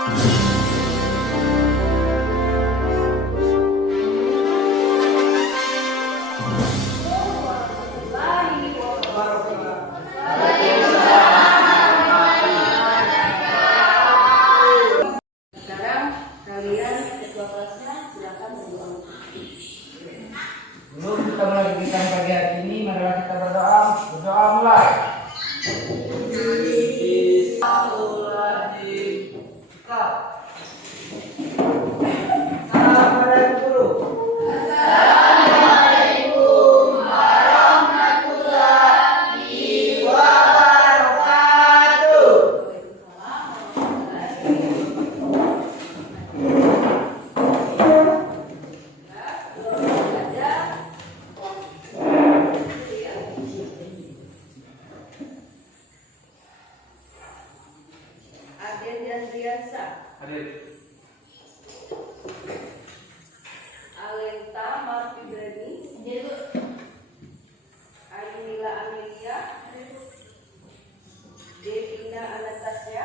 Sekarang kalian ketua kelasnya silakan berdoa. Sebelum kita melanjutkan pagi hari ini, marilah kita berdoa. Berdoa mulai. Assalamualaikum guru. Assalamualaikum warahmatullahi wabarakatuh. Aden dan Riansa, Hadir. Alenta Marfibrani, Ainila Amelia, Devina Anastasia,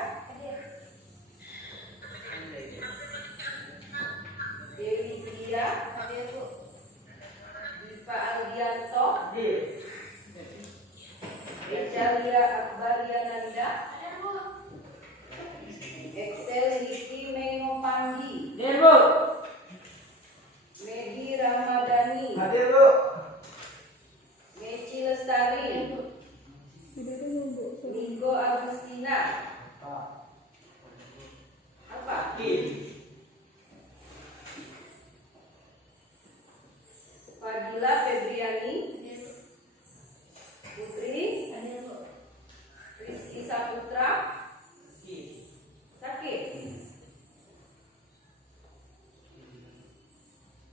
Dewi Dia, Diva Aldianto, Ejalia Akbariananda, Excel Riki Mengo Panggi, Hadir, Bu. Medi Ramadhani, Hadir, Bu. Meci Lestari, Nigo Agustina, apa? Fadila Febriani, Putri, Rizky Saputra, sakit.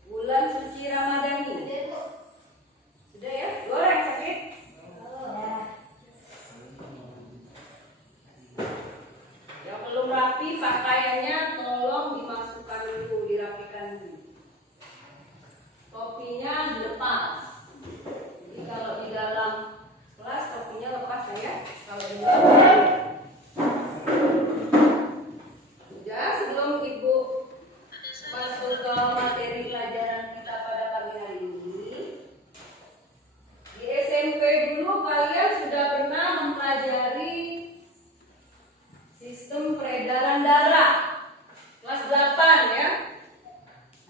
Bulan Suci Ramadhani, sudah ya? Dua orang yang sakit? Yang belum rapi pakaiannya tolong dimasukkan dulu, dirapikan dulu. Topinya dilepas. Jadi kalau di dalam kelas topinya lepas ya. Kalau di luar. Sudah, sebelum Ibu masuk ke materi pelajaran kita pada pagi hari ini, di SMP dulu kalian sudah pernah mempelajari sistem peredaran darah kelas 8 ya.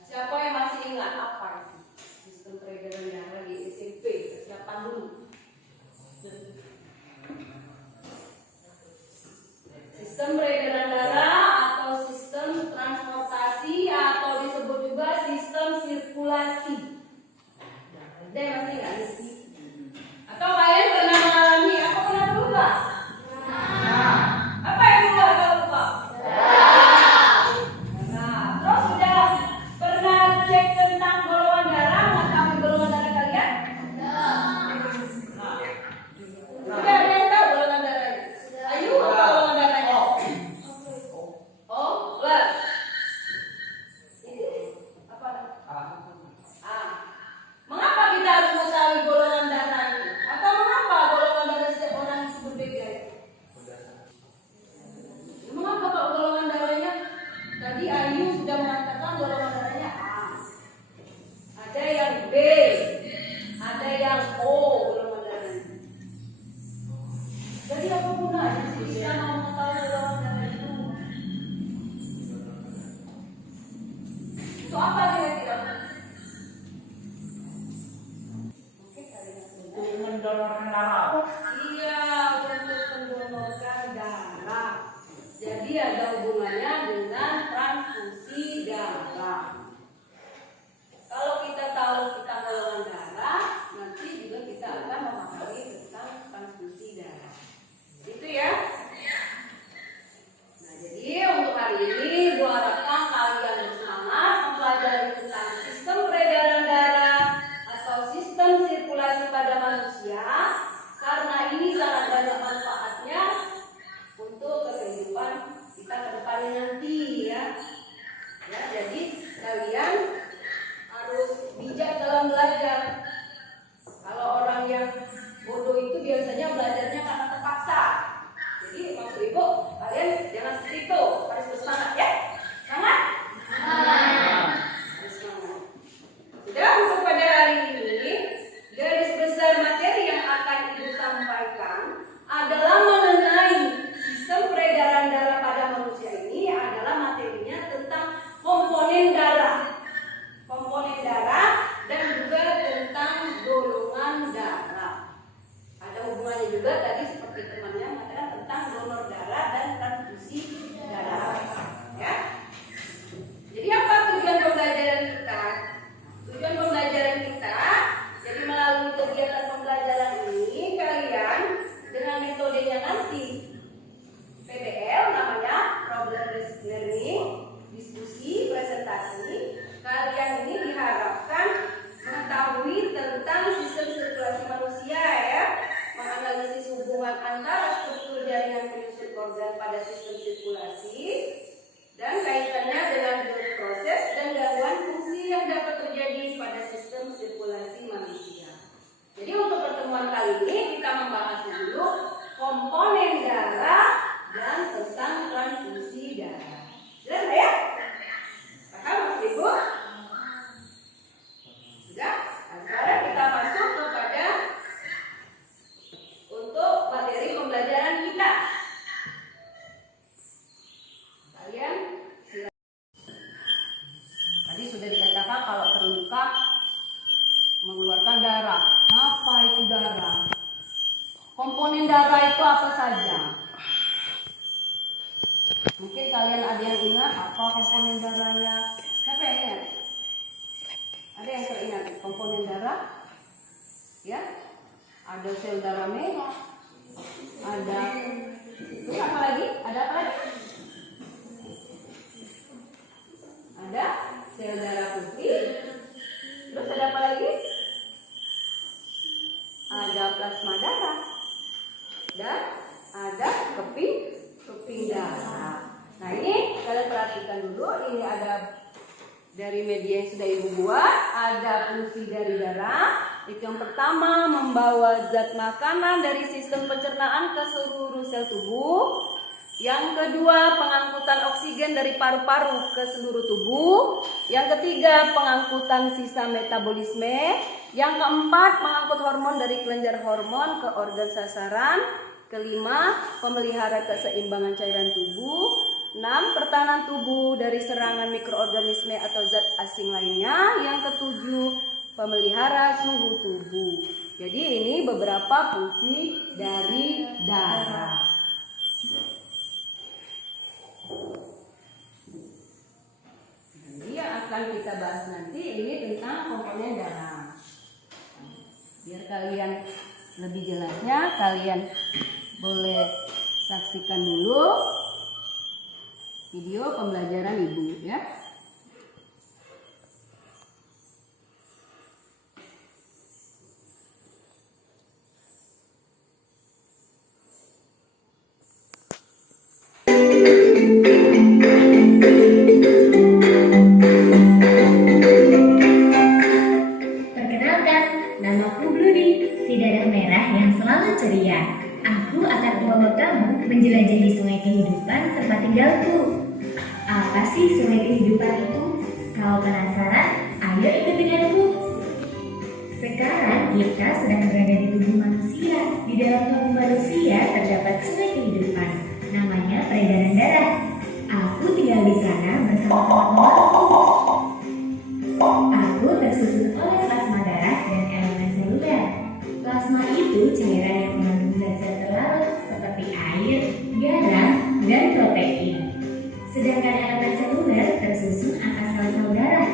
Siapa yang masih ingat apa itu sistem peredaran darah di SMP? Siapa dulu? Sistem peredaran darah atau sistem transportasi atau disebut juga sistem sirkulasi. Ada yang masih ingat? Atau kalian pernah mengalami? Apa pernah lupa? Apa yang lupa kalau lupa? Nah, terus sudah pernah cek tentang golongan darah, mengetahui golongan darah kalian? Sudah ada yang tahu golongan darahnya? Ayo, apa golongan darahnya? O plus. Ini apa? A. Mengapa kita harus mengetahui golongan darah ini? Atau mengapa golongan darah setiap orang itu berbeda? Mengapa kalau golongan darahnya? Tadi Ayu sudah mengatakan golongan darahnya A. Ada yang B, ada yang O golongan darahnya. Jadi apa gunanya sih kita mau mengetahui golongan darah itu? Untuk apa kira-kira? Oke, kalian sudah. Untuk mendonorkan darah. Iya, untuk mendonorkan darah. Jadi ada hubungannya dengan transfusi darah. Kalau kita tahu kita golongan darah, nanti juga kita akan memahami tentang transfusi darah. Itu ya. Nah, jadi untuk hari ini gua harapkan kalian bersemangat mempelajari tentang sistem peredaran darah atau sistem sirkulasi pada manusia, karena ini sangat banyak manfaatnya untuk kehidupan kita ke depannya nanti ya. Ya, jadi kalian harus bijak dalam belajar. Kalau orang yang bodoh itu biasanya belajarnya karena terpaksa. Jadi maksud ibu, kalian jangan seperti itu, harus bersemangat ya. sirkulasi dan kaitannya dengan proses dan gangguan fungsi yang dapat terjadi pada sistem sirkulasi manusia. Jadi untuk pertemuan kali ini kita membahas dulu komponen darah dan tentang transfusi darah. Jelas ya? Paham Mas Ibu? Sudah? Nah, sekarang kita masuk kepada untuk materi pembelajaran kita. Kalian tadi sudah dikatakan kalau terluka mengeluarkan darah. Apa itu darah? Komponen darah itu apa saja? Mungkin kalian ada yang ingat apa komponen darahnya? Siapa yang ingat? Ada yang teringat komponen darah? Ya, ada sel darah merah. Ada terus apa lagi? Ada apa lagi? Ada sel darah putih. Terus ada apa lagi? Ada plasma darah dan ada keping darah. Nah ini kalian perhatikan dulu. Ini ada dari media yang sudah ibu buat. Ada fungsi dari darah. Itu yang pertama, membawa zat makanan dari sistem pencernaan ke seluruh sel tubuh. Yang kedua, pengangkutan oksigen dari paru-paru ke seluruh tubuh. Yang ketiga, pengangkutan sisa metabolisme. Yang keempat, mengangkut hormon dari kelenjar hormon ke organ sasaran. Kelima, pemelihara keseimbangan cairan tubuh. 6, pertahanan tubuh dari serangan mikroorganisme atau zat asing lainnya. Yang ketujuh, pemelihara suhu tubuh. Jadi ini beberapa fungsi dari darah. Jadi yang akan kita bahas nanti ini tentang komponen darah. Biar kalian lebih jelasnya, kalian boleh saksikan dulu video pembelajaran ibu ya. Perkenalkan, namaku Bludi, si darah merah yang selalu ceria. Aku akan membawa kamu menjelajahi sungai kehidupan tempat tinggalku. Apa sih sungai kehidupan itu? Kau penasaran? Ayo ikut denganku. Sekarang kita sedang berada di tubuh manusia. Di dalam tubuh manusia terdapat sungai kehidupan. Namanya peredaran darah. Aku tinggal di sana bersama teman-temanku. Aku tersusun oleh plasma darah dan elemen seluler. Plasma itu cairan yang mengandung zat-zat terlarut seperti air, garam, dan protein. Sedangkan elemen seluler tersusun atas sel-sel darah.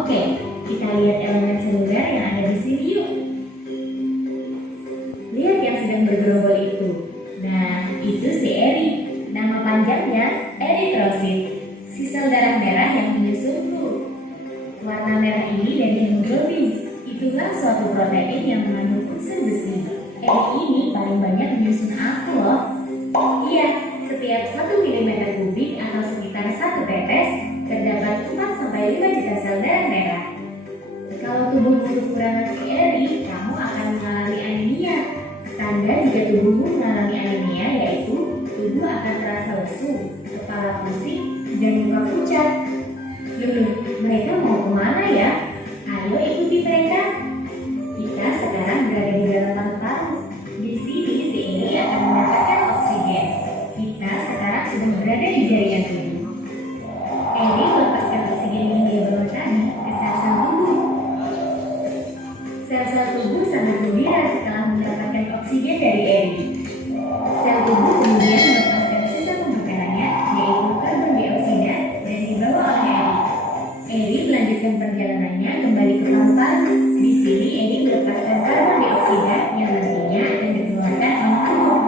Oke, kita lihat elemen seluler yang ada di sini yuk. Lihat yang sedang bergerombol itu. Nah, itu si Eri. Nama panjangnya eritrosit. Si sel darah merah yang menyusun flu. Warna merah ini dari hemoglobin. Itulah suatu protein yang mengandung unsur besi. Eri ini paling banyak menyusun aku loh. Iya, setiap 1 mm kubik atau sekitar 1 tetes terdapat 4-5 juta sel darah merah. Kalau tubuhmu kekurangan si Eri, kamu akan mengalami anemia. Tanda jika tubuhmu mengalami anemia yaitu tubuh akan terasa lesu, kepala pusing, dan muka pucat. Loh, mereka mau kemana ya? Ayo ikuti mereka. Kita sekarang berada di dalam paru-paru. Di sini si Eri akan mendapatkan oksigen. Kita sekarang sedang berada di jaringan tubuh. Eri melepaskan oksigen yang dia bawa tadi ke sel-sel tubuh. Sel-sel tubuh sangat gembira setelah mendapatkan oksigen dari Eri. Sel tubuh kemudian melepaskan sisa pembakarannya, yaitu karbon dioksida, dan dibawa oleh Eri. Eri melanjutkan perjalanannya kembali ke paru-paru. Di sini Eri melepaskan karbon dioksida yang nantinya akan dikeluarkan oleh tubuh.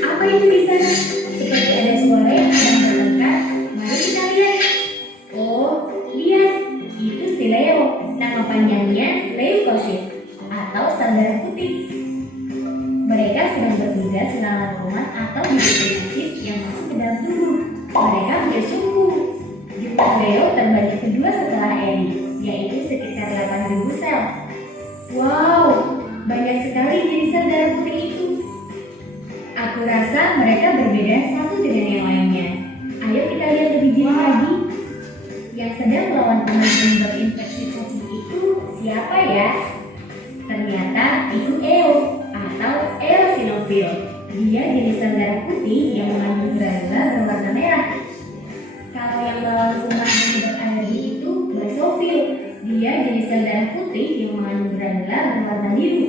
Apa itu di sana? Seperti ada suara yang sedang bertengkar. Mari kita lihat. Oh, lihat. Itu si Leo. Nama panjangnya leukosit atau sel darah putih. Mereka sedang bertugas melawan kuman atau disease mereka bersungguh. Jumlah Leo terbagi kedua setelah Eri, yaitu sekitar 8.000 sel. Wow, banyak sekali jenis sel darah putih itu. Aku rasa mereka berbeda satu dengan yang lainnya. Ayo kita lihat lebih jauh lagi. Yang sedang melawan penyebab infeksi cacing itu siapa ya? Ternyata itu EO atau eosinofil. Dia jenis sel darah putih yang mengandung granula berwarna merah. Kalau yang melawan kuman penyebab alergi itu basofil. Dia jenis sel darah putih yang mengandung granula berwarna biru.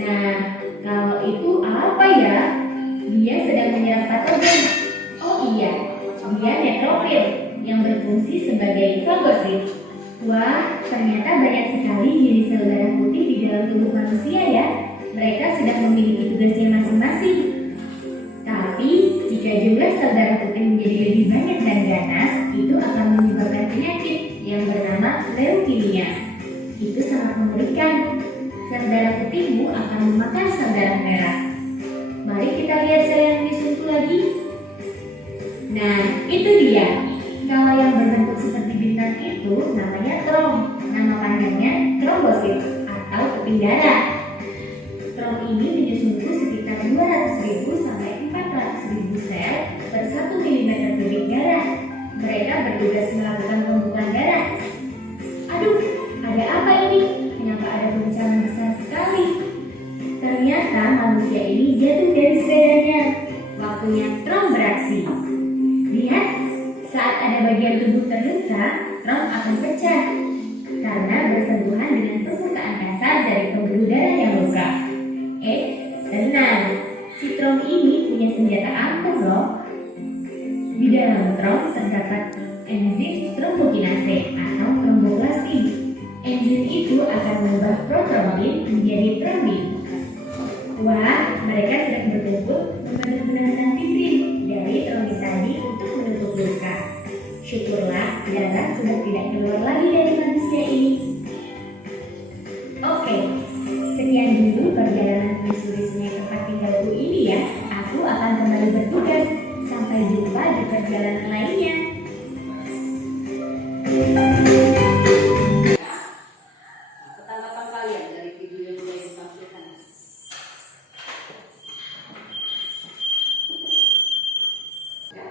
Nah, kalau itu apa ya? Dia sedang menyerang patogen. Oh iya, dia netrofil yang berfungsi sebagai fagosit. Wah, ternyata banyak sekali jenis sel darah putih di dalam tubuh manusia ya. Mereka sudah memiliki tugasnya masing-masing. Tapi, jika jumlah sel darah putih menjadi lebih banyak dan ganas, itu akan menyebabkan penyakit yang bernama leukemia. Itu sangat mengerikan. Sel darah putihmu akan memakan sel darah merah. Mari kita lihat sel yang disuntul lagi. Nah, itu dia. Kalau yang berbentuk seperti bintang itu namanya trom. Nama panjangnya trombosit atau keping darah. Trom ini menyusunku sekitar 200.000 sampai 400.000 sel per 1 mm kubik darah. Mereka bertugas melakukan pembukaan darah. Aduh, ada apa ini? Kenapa ada guncangan besar sekali? Ternyata manusia ini jatuh dari sepedanya. Waktunya trom beraksi. Lihat, saat ada bagian tubuh terluka, trom akan pecah karena bersentuhan dengan permukaan kasar dari pembuluh darah yang luka. Tenang, si trom ini punya senjata ampuh loh. Di dalam trom terdapat enzim trombokinase atau tromboplastin. Enzim itu akan mengubah protrombin menjadi trombin. Wah, mereka sedang berkumpul membantu menenangkan fibrin dari trombin tadi untuk menutup luka. Syukurlah darah sudah tidak keluar lagi dari manusia ini. Oke, sekian dulu perjalanan menyusuri sungai tempat tinggalku ini ya. Aku akan kembali bertugas. Sampai jumpa di perjalanan lainnya. Tanggapan kalian dari video yang sudah ditampilkan? Ya.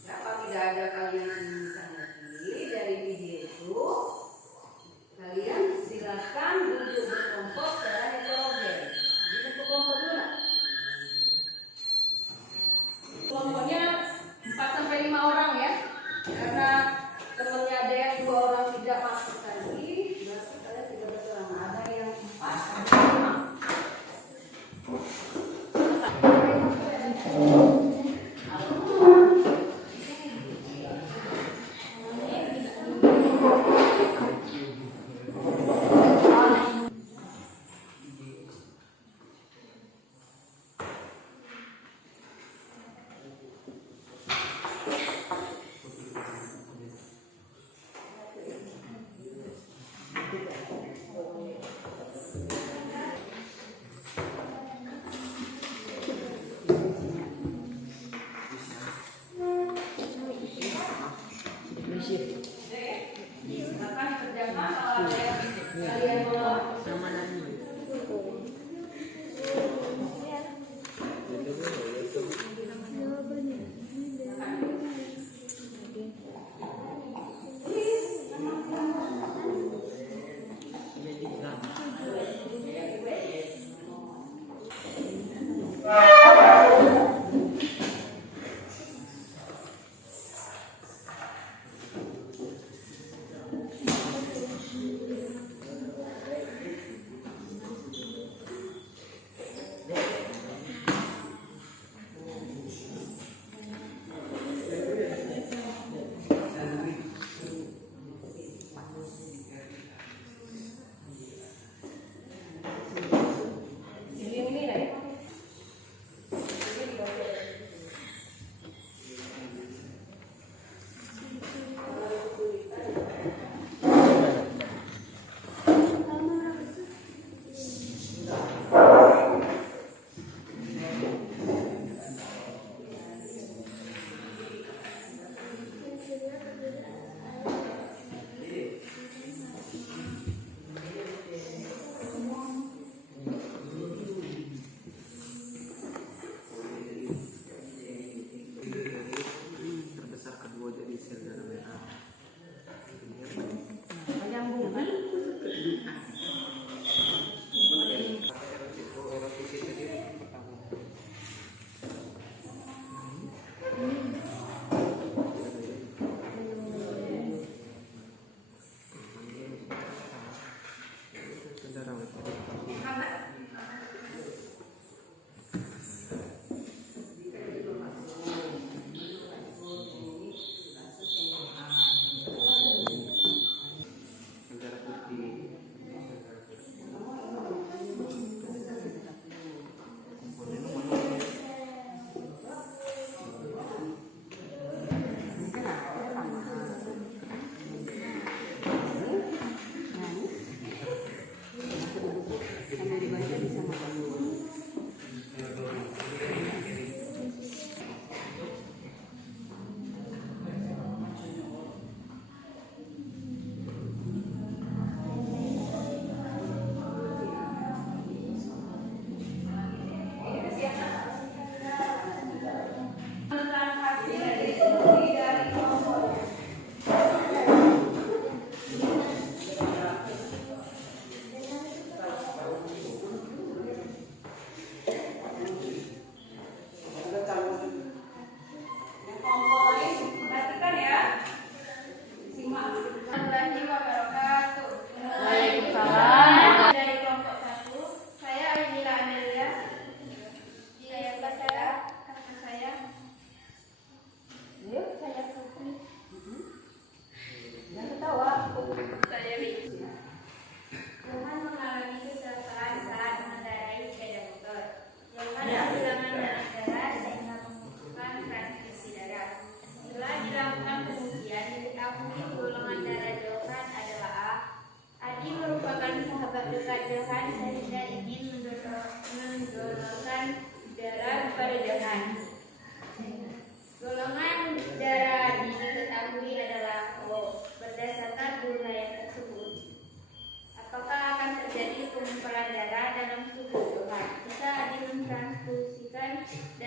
Kenapa tidak ada kalian yang lagi dari video itu? Kalian silakan duduk berkelompok secara heterogen. Jadi bentuk kelompok dulu. Kelompoknya 4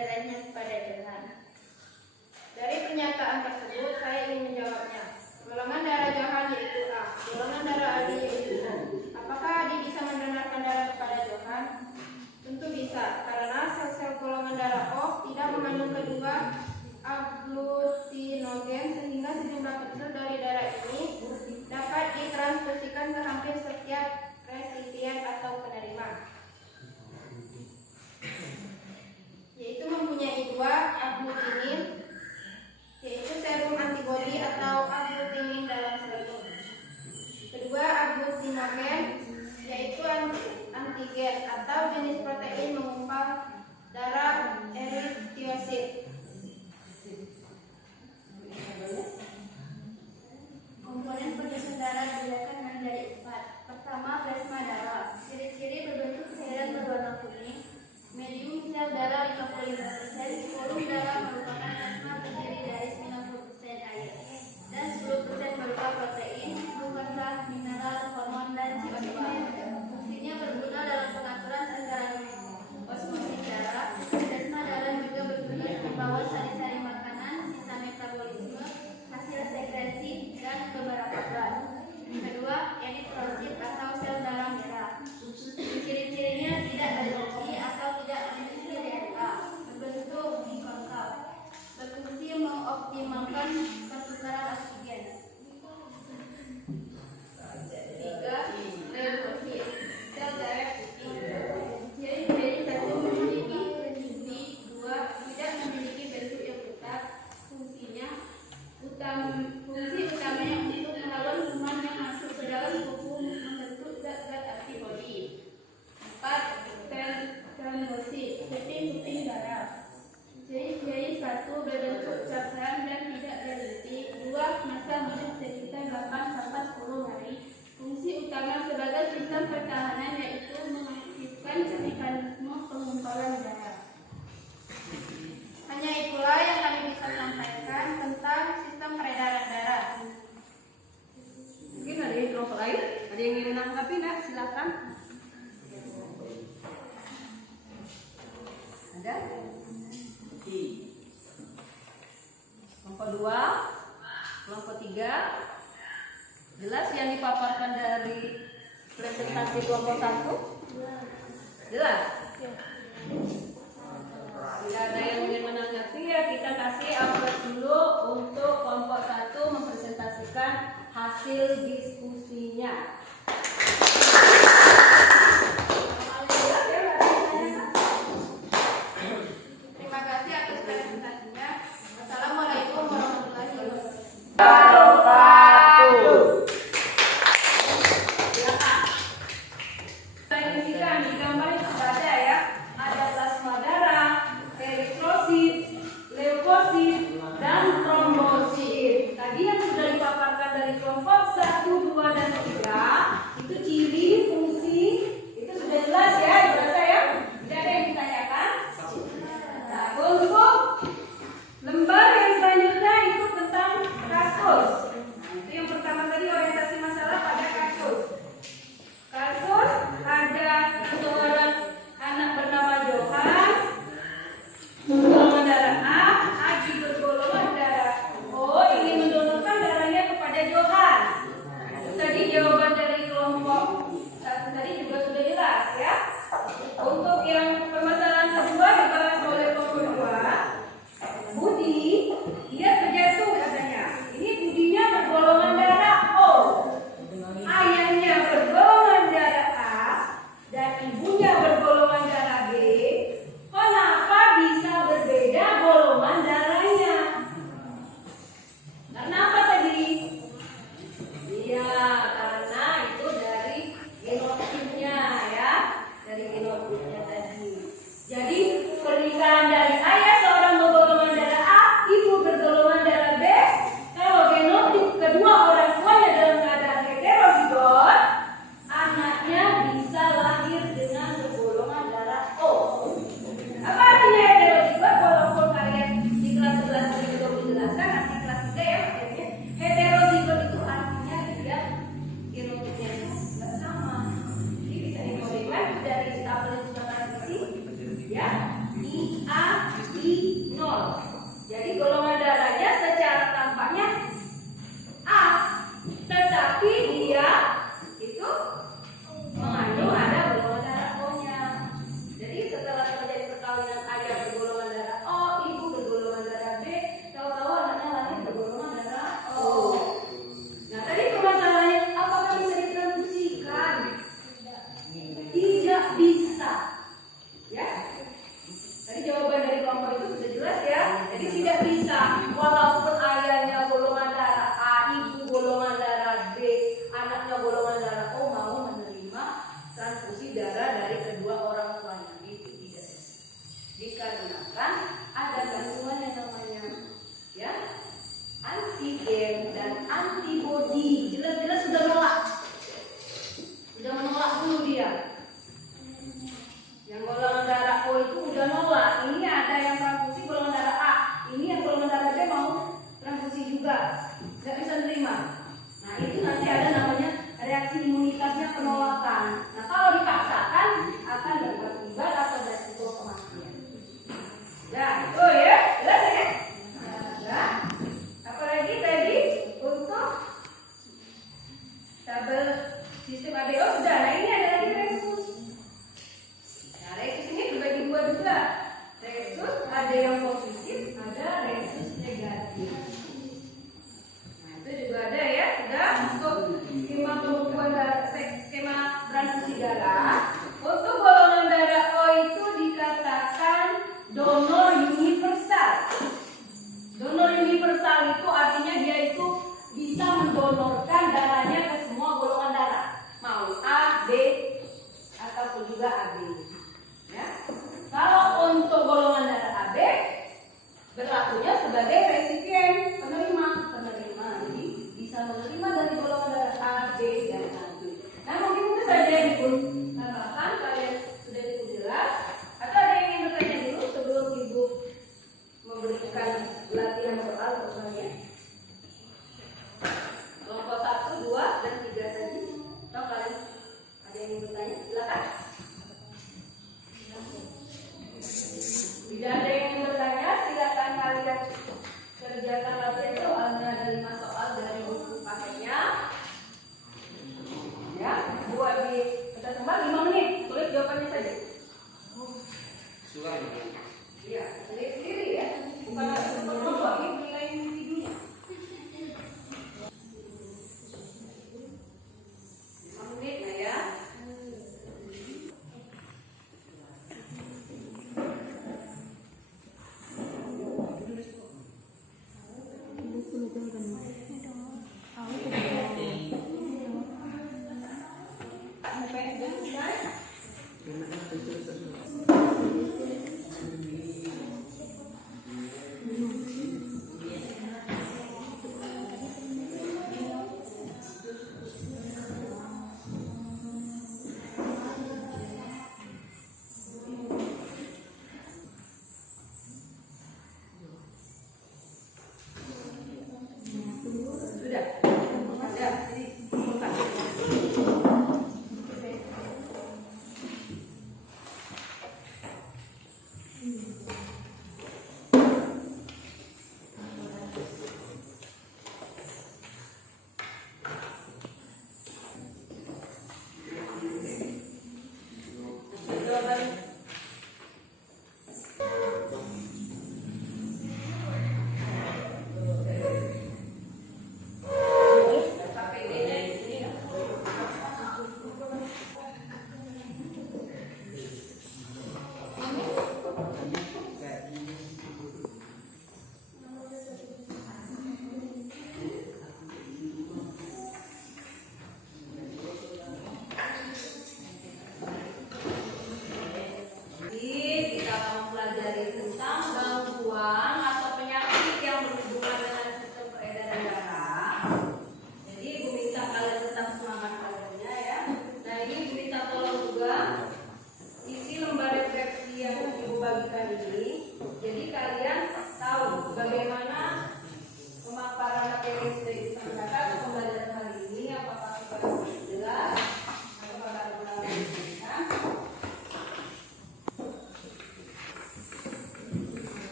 saudaranya kepada Johan. Dari pernyataan tersebut, saya ingin menjawabnya. Golongan darah Johan yaitu A, golongan darah Adi yaitu O. Apakah Adi bisa mendonorkan darah kepada Johan? Tentu bisa, karena sel-sel golongan darah O tidak mengandung kedua aglutinogen sehingga sejumlah kecil dari darah ini dapat ditransfusikan ke hampir setiap resipien atau penerima, yaitu mempunyai dua aglutinin, yaitu serum antibodi atau aglutinin dalam serum. Kedua aglutinogen yaitu antigen atau jenis protein mengumpal darah eritiosit. Komponen penyusun darah dibedakan menjadi 4. Pertama, plasma darah. Ciri-ciri berbentuk cairan berwarna kuning. Medium sel darah 55%. Volume darah merupakan plasma terdiri dari 90% air dan 10% berupa protein, glukosa, mineral, hormon, dan CO2. Fungsinya berguna dalam pengaturan tekanan osmosis darah. Plasma darah juga bertugas membawa sari-sari makanan, sisa metabolisme, hasil sekresi, dan beberapa gas. Kedua, eritrosit atau sel darah merah. Ciri-cirinya tidak berfungsi atau tidak memiliki DNA, berbentuk konkav, berfungsi mengoptimalkan pertukaran oksigen. Tiga, leukosit, sel darah putih. Ciri-ciri satu memiliki fungsi, dua tidak memiliki bentuk yang tetap. Fungsi utamanya untuk melawan kuman yang masuk ke dalam tubuh membentuk zat-zat antibodi. 4. Trombositopenia, puting darah. Ciri-ciri 1 berbentuk cakram dan tidak berhenti. 2. Masa hidup sekitar 8-10 hari. Fungsi utama sebagai sistem pertahanan yaitu mengaktifkan mekanisme pengumpulan darah. Hanya itulah yang kami bisa sampaikan tentang sistem peredaran darah. Mungkin ada yang kelompok lain? Ada yang ingin menanggapi? Nah, silakan. Ada? Kelompok 2, kelompok 3. Jelas yang dipaparkan dari presentasi kelompok 1? Jelas? Tidak ada yang ingin menanggapi, ya kita kasih aplaus dulu untuk kelompok 1 mempresentasikan hasil diskusinya. Terima kasih atas presentasinya. Assalamualaikum warahmatullahi wabarakatuh. Silakan. Saya digambar itu badai. Jadi tidak bisa walaupun ayahnya golongan darah A, ibu golongan darah B, anaknya golongan darah O mau menerima transfusi darah dari kedua orang tuanya. Itu tidak bisa. Dikarenakan ada gangguan yang namanya ya antigen dan antibodi. Jelas-jelas sudah menolak dulu dia. Yang golongan darah O itu udah nolak. Ini ada yang transfusi golongan darah A, ini yang golongan darah B mau transfusi juga, nggak bisa nerima. Nah itu nanti ada namanya reaksi imunitasnya penolakan. Nah kalau dipaksakan akan berakibat atau beresiko kematian. Ya, oh ya, jelas ya. Nah, apalagi tadi untuk tabel sistem ABO sudah. Nah ini ada lagi resus. Nah resus ini dibagi dua juga. Resus ada yang positif, ada resus negatif. Nah itu juga ada ya. Sudah untuk skema pembekuan darah, skema transfusi darah. Untuk golongan darah O itu dikatakan donor universal. Donor universal itu artinya dia itu bisa mendonorkan darahnya ke semua golongan darah, mau A, B, ataupun juga AB. Ya. Kalau untuk golongan darah AB berlakunya sebagai resipien, penerima. Jadi bisa menerima dari golongan darah A, B, dan AB. Nah mungkin saja yang ibu tambahkan, kalian sudah cukup jelas. Atau ada yang ingin bertanya dulu sebelum ibu memberikan latihan soal untuk kalian? Kelompok 1, 2, dan 3 tadi. Atau kalian ada yang ingin bertanya? Silakan. Tidak ada yang ingin bertanya, silakan kalian kerjakan